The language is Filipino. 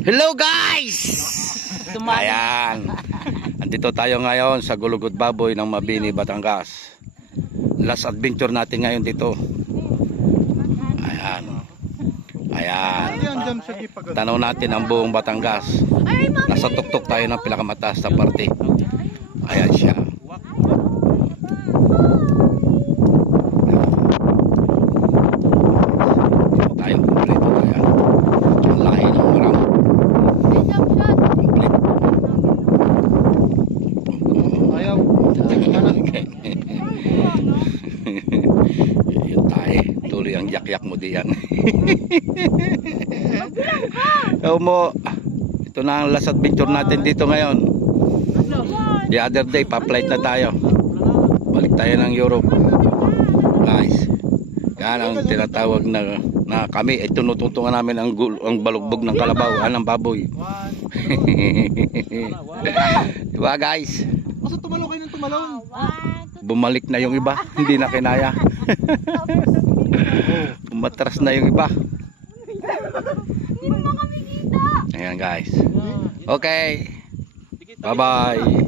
Hello guys! Ayan. Andito tayo ngayon sa Gulugod Baboy ng Mabini, Batangas. Last adventure natin ngayon dito. Ayan. Ayan. Tanaw natin ang buong Batangas. Nasa tuktok tayo ng pinakamataas na parte. Ayan siya. Yun tayo, tuloy ang yak-yak mo diyan. Ito na ang last adventure natin dito ngayon. The other day pa-flight na tayo, balik tayo ng Europe guys. Yan ang tinatawag na kami ay tinututungan namin ang balugbog ng kalabaw, ng baboy. Diba guys? Basta tumalong kayo ng tumalong. Bumalik na yung iba, hindi na kinaya. Umatras na yung iba. Ayan guys. Okay. Bye bye.